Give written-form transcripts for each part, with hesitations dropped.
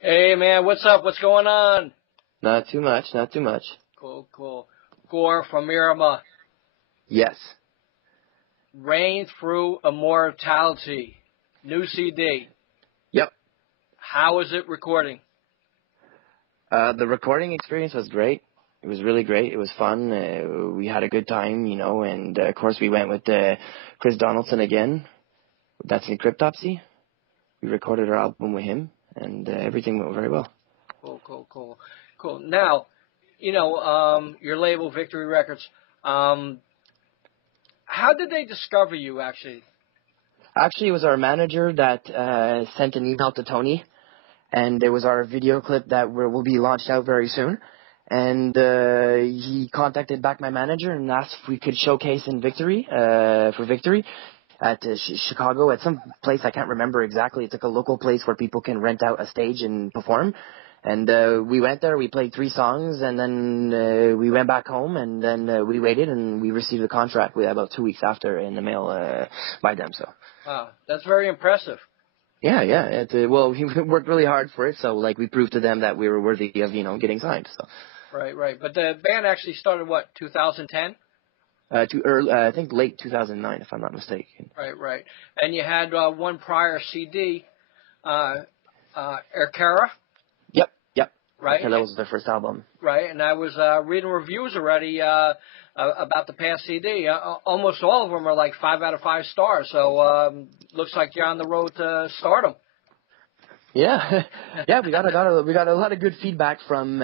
Hey man, what's up? What's going on? Not too much, not too much. Cool, cool. Gore from Erimha. Yes. Rain Through Immortality. New CD. Yep. How is it recording? The recording experience was great. It was really great. It was fun. We had a good time, and of course we went with Chris Donaldson again. That's in Cryptopsy. We recorded our album with him, and everything went very well. Cool, cool, cool. Cool. Now, your label, Victory Records, how did they discover you, actually? Actually, it was our manager that sent an email to Tony, and it was our video clip that will be launched out very soon. And he contacted back my manager and asked if we could showcase in Victory, for Victory, at Chicago, at some place I can't remember exactly. It's like a local place where people can rent out a stage and perform. And we went there, we played 3 songs, and then we went back home, and then we waited, and we received the contract about 2 weeks after in the mail by them. So. Wow, that's very impressive. Yeah. Well, we worked really hard for it, so we proved to them that we were worthy of getting signed. So. Right. But the band actually started, what, 2010? Too early, I think late 2009, if I'm not mistaken. Right. And you had one prior CD, Erimha. Yep. Right. That was their first album. Right, and I was reading reviews already about the past CD. Almost all of them are like 5 out of 5 stars. So looks like you're on the road to stardom. Yeah, we got a lot of good feedback from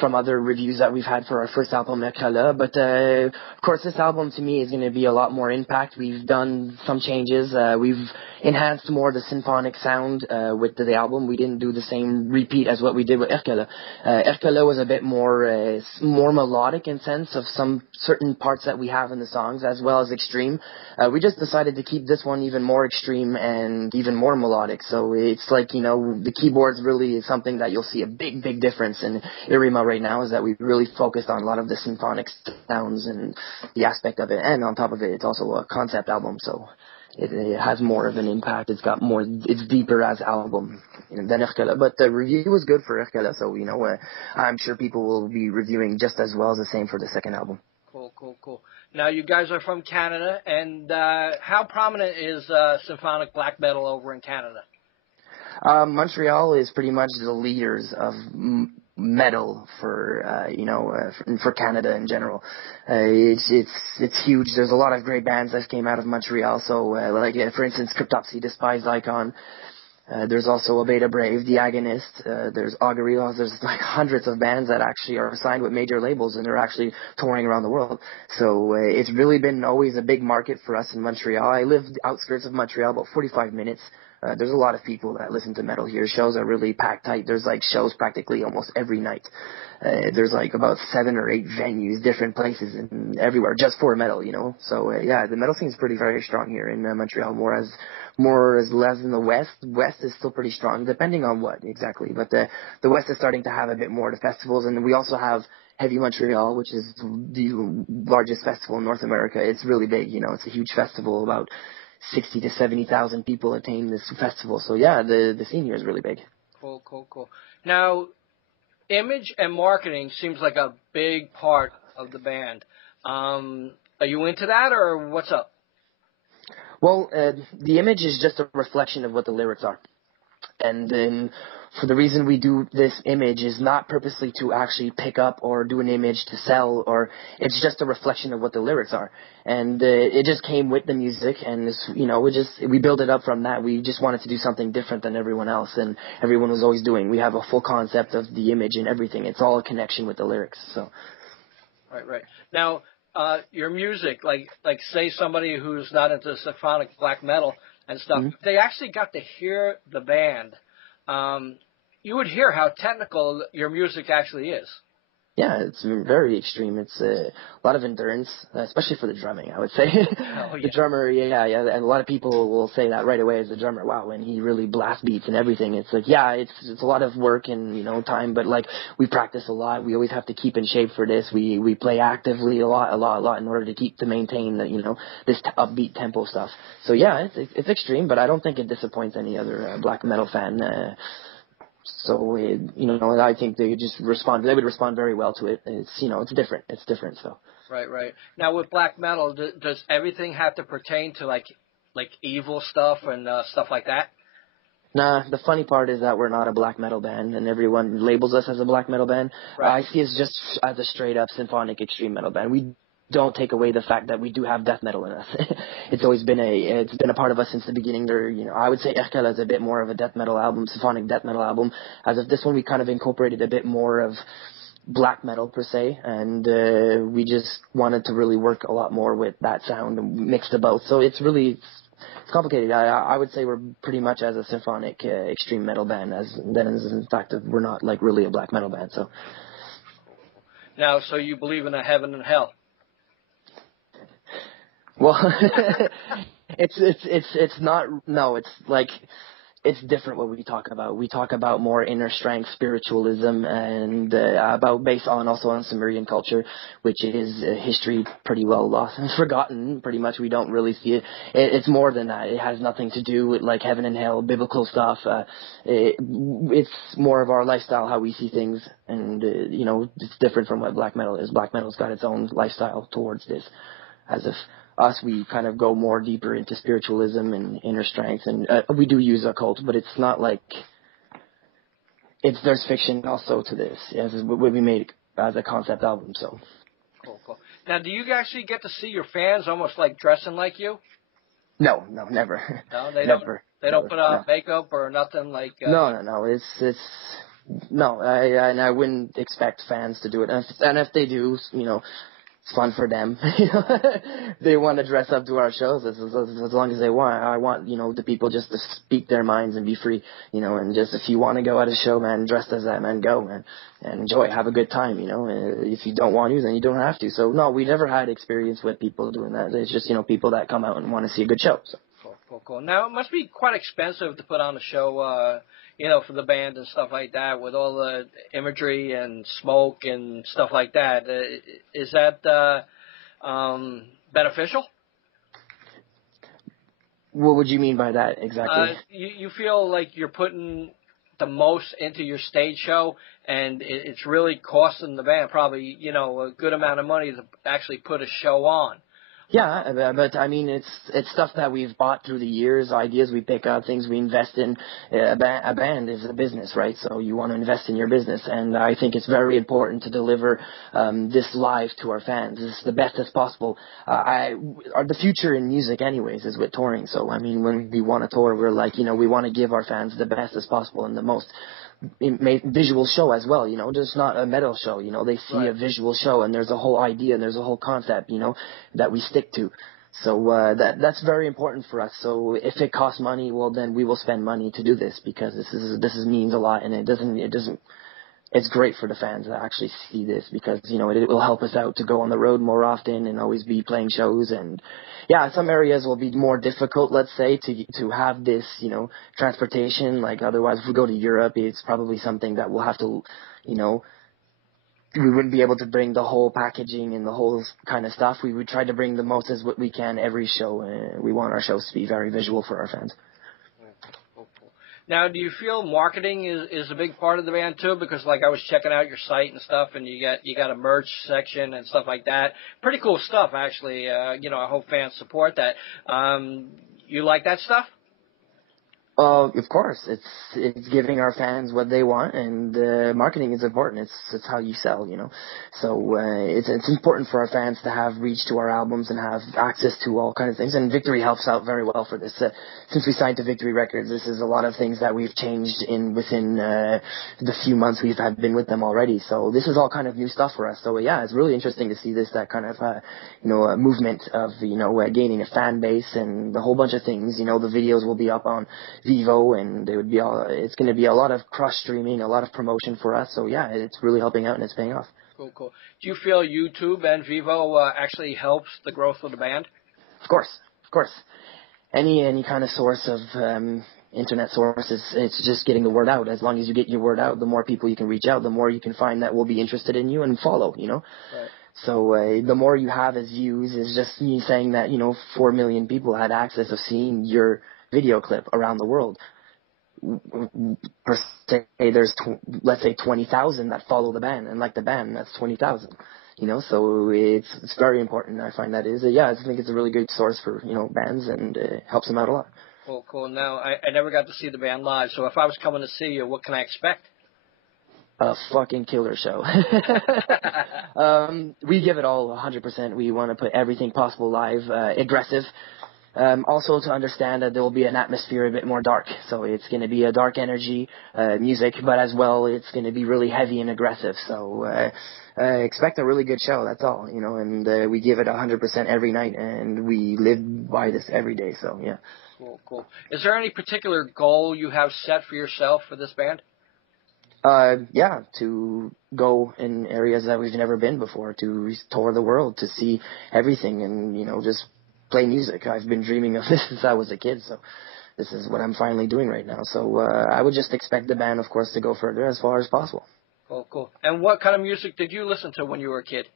from other reviews that we've had for our first album, Erimha. But of course, this album to me is going to be a lot more impact. We've done some changes. We've enhanced more the symphonic sound with the album. We didn't do the same repeat as what we did with Erimha. Erimha was a bit more melodic in sense of some certain parts that we have in the songs, as well as extreme. We just decided to keep this one even more extreme and even more melodic. So it's the keyboards really is something that you'll see a big difference in Erimha right now, is that we've really focused on a lot of the symphonic sounds and the aspect of it. And on top of it, it's also a concept album, so it has more of an impact. It's deeper as album than Erimha. But the review was good for Erimha, so I'm sure people will be reviewing just as well as the same for the second album. Cool. Now, you guys are from Canada, and how prominent is symphonic black metal over in Canada? Montreal is pretty much the leaders of metal for Canada in general. It's huge. There's a lot of great bands that came out of Montreal. So for instance, Cryptopsy, Despised Icon. There's also A Beta Brave, The Agonist. There's Augury. There's hundreds of bands that actually are signed with major labels, and they're actually touring around the world. So it's really been always a big market for us in Montreal. I live outskirts of Montreal, about 45 minutes. There's a lot of people that listen to metal here. Shows are really packed tight. There's shows practically almost every night. There's about 7 or 8 venues, different places and everywhere, just for metal, So the metal scene is very strong here in Montreal. More as less in the West. West is still pretty strong, depending on what exactly. But the West is starting to have a bit more of the festivals, and we also have Heavy Montreal, which is the largest festival in North America. It's really big, It's a huge festival. About 60 to 70,000 people attain this festival. So the scene here is really big. Cool. Now, image and marketing seems like a big part of the band. Are you into that, or what's up? Well, the image is just a reflection of what the lyrics are. And then for the reason we do this image is not purposely to actually pick up or do an image to sell, or it's just a reflection of what the lyrics are. And it just came with the music, and we built it up from that. We just wanted to do something different than everyone else, and everyone was always doing. We have a full concept of the image and everything. It's all a connection with the lyrics. So. Right. Now, your music, like say somebody who's not into symphonic black metal and stuff, Mm-hmm. if they actually got to hear the band, you would hear how technical your music actually is. Yeah, it's very extreme. It's a lot of endurance, especially for the drumming, I would say. Oh The yeah. drummer, yeah, and a lot of people will say that right away as a drummer. Wow, when he really blast beats and everything, it's like, yeah, it's a lot of work and time, but like we practice a lot. We always have to keep in shape for this. We play actively a lot in order to maintain the this upbeat tempo stuff. So yeah, it's extreme, but I don't think it disappoints any other black metal fan. So I think they just respond. They would respond very well to it. It's different. It's different. So Right, right. Now with black metal, does everything have to pertain to like evil stuff and stuff like that? nah. The funny part is that we're not a black metal band, and everyone labels us as a black metal band. Right. I see us just as a straight up symphonic extreme metal band. We don't take away the fact that we do have death metal in us. It's been a part of us since the beginning. I would say Erkel is a bit more of a death metal album, symphonic death metal album. As of this one, we kind of incorporated a bit more of black metal per se, and we just wanted to really work a lot more with that sound and mix the both. So it's complicated. I would say we're pretty much as a symphonic extreme metal band, as in fact we're not like really a black metal band. So Now, so you believe in a heaven and hell? well, it's not. No, it's like it's different what we talk about. We talk about more inner strength, spiritualism, and about based on also on Sumerian culture, which is history pretty well lost and forgotten. Pretty much, we don't really see it. It's more than that. It has nothing to do with like heaven and hell, biblical stuff. It's more of our lifestyle, how we see things, and it's different from what black metal is. Black metal's got its own lifestyle towards this, as if us, we kind of go more deeper into spiritualism and inner strength, and we do use occult, but it's not like there's fiction also to this, as what we made as a concept album. So Cool, cool. Now, do you actually get to see your fans almost like dressing like you? no, never, No, they don't. never, They don't never, put on no, makeup or nothing like. no. It's no, I wouldn't expect fans to do it, and if they do, it's fun for them. They want to dress up to our shows as long as they want. I want, the people just to speak their minds and be free, and just if you want to go at a show, man, dressed as that, man, go, man, and enjoy, have a good time, If you don't want to, then you don't have to. So, no, we never had experience with people doing that. It's just, people that come out and want to see a good show. So. Cool. Now, it must be quite expensive to put on a show, for the band and stuff like that, with all the imagery and smoke and stuff like that. Is that beneficial? What would you mean by that exactly? You feel like you're putting the most into your stage show, and it's really costing the band probably, a good amount of money to actually put a show on. Yeah, but I mean, it's stuff that we've bought through the years, ideas we pick up, things we invest in. A band is a business, right? So you want to invest in your business, and I think it's very important to deliver this live to our fans. This is the best as possible. The future in music, anyways, is with touring. So I mean, when we want to tour, we're like, we want to give our fans the best as possible and the most visual show as well, just not a metal show, they see Right. a visual show and there's a whole idea and there's a whole concept, that we stick to. So that's very important for us. So if it costs money, well then we will spend money to do this because this means a lot, and it's great for the fans to actually see this because, it will help us out to go on the road more often and always be playing shows. And yeah, some areas will be more difficult, let's say, to have this, transportation. Like otherwise, if we go to Europe, it's probably something that we'll have to, we wouldn't be able to bring the whole packaging and the whole kind of stuff. We would try to bring the most as what we can every show. We want our shows to be very visual for our fans. Now, do you feel marketing is a big part of the band too? Because like I was checking out your site and stuff, and you got a merch section and stuff like that. Pretty cool stuff, actually. I hope fans support that. You like that stuff? Of course, it's giving our fans what they want, and marketing is important. It's how you sell, So it's important for our fans to have reach to our albums and have access to all kinds of things. And Victory helps out very well for this. Since we signed to Victory Records, this is a lot of things that we've changed within the few months we've been with them already. So this is all kind of new stuff for us. So yeah, it's really interesting to see that kind of a movement of gaining a fan base and a whole bunch of things. The videos will be up on Vivo, and it's going to be a lot of cross streaming, a lot of promotion for us. So yeah, it's really helping out and it's paying off. Cool, cool. Do you feel YouTube and Vivo actually helps the growth of the band? Of course, of course. Any kind of source of internet sources, it's just getting the word out. As long as you get your word out, the more people you can reach out, the more you can find that will be interested in you and follow, you know. Right. So the more you have as views is just me saying that, 4 million people had access of seeing your video clip around the world. Per se, there's, let's say 20,000 that follow the band and like the band, that's 20,000. So it's very important. I find that is, I think it's a really good source for, bands, and helps them out a lot. Cool, cool. Now, I never got to see the band live, so if I was coming to see you, what can I expect? A fucking killer show. We give it all 100%. We want to put everything possible live, aggressive. Also to understand that there will be an atmosphere a bit more dark. So it's going to be a dark energy music, but as well it's going to be really heavy and aggressive. So expect a really good show, that's all, and we give it 100% every night, and we live by this every day, so yeah. Cool, cool. Is there any particular goal you have set for yourself for this band? To go in areas that we've never been before, to tour the world, to see everything, and, just play music. I've been dreaming of this since I was a kid, so this is what I'm finally doing right now. So I would just expect the band, of course, to go further as far as possible. Cool, cool. And what kind of music did you listen to when you were a kid?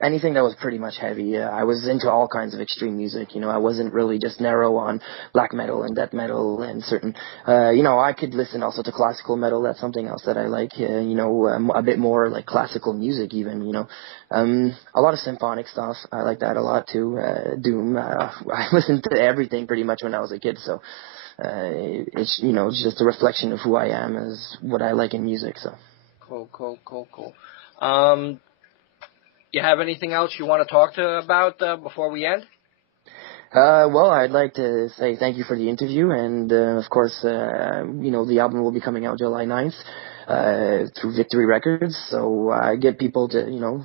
Anything that was pretty much heavy. I was into all kinds of extreme music. I wasn't really just narrow on black metal and death metal and certain. I could listen also to classical metal. That's something else that I like. A bit more like classical music even. A lot of symphonic stuff. I like that a lot too. Doom. I listened to everything pretty much when I was a kid. So it's it's just a reflection of who I am as what I like in music. So. Cool. You have anything else you want to talk about before we end? Well, I'd like to say thank you for the interview, and of course, the album will be coming out July 9th through Victory Records. So I get people to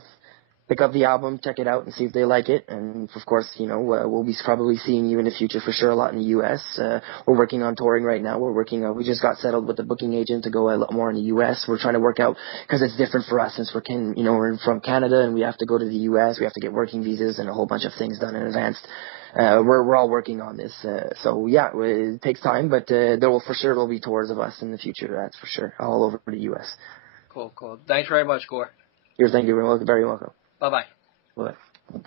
pick up the album, check it out, and see if they like it. And of course, we'll be probably seeing you in the future for sure a lot in the U.S. We're working on touring right now. We just got settled with the booking agent to go a lot more in the U.S. We're trying to work out, because it's different for us since we're from Canada and we have to go to the U.S. We have to get working visas and a whole bunch of things done in advance. We're all working on this. So yeah, it takes time, but there will for sure will be tours of us in the future. That's for sure, all over the U.S. Cool. Thanks very much, Gore. Thank you. Very welcome. Bye-bye. Bye.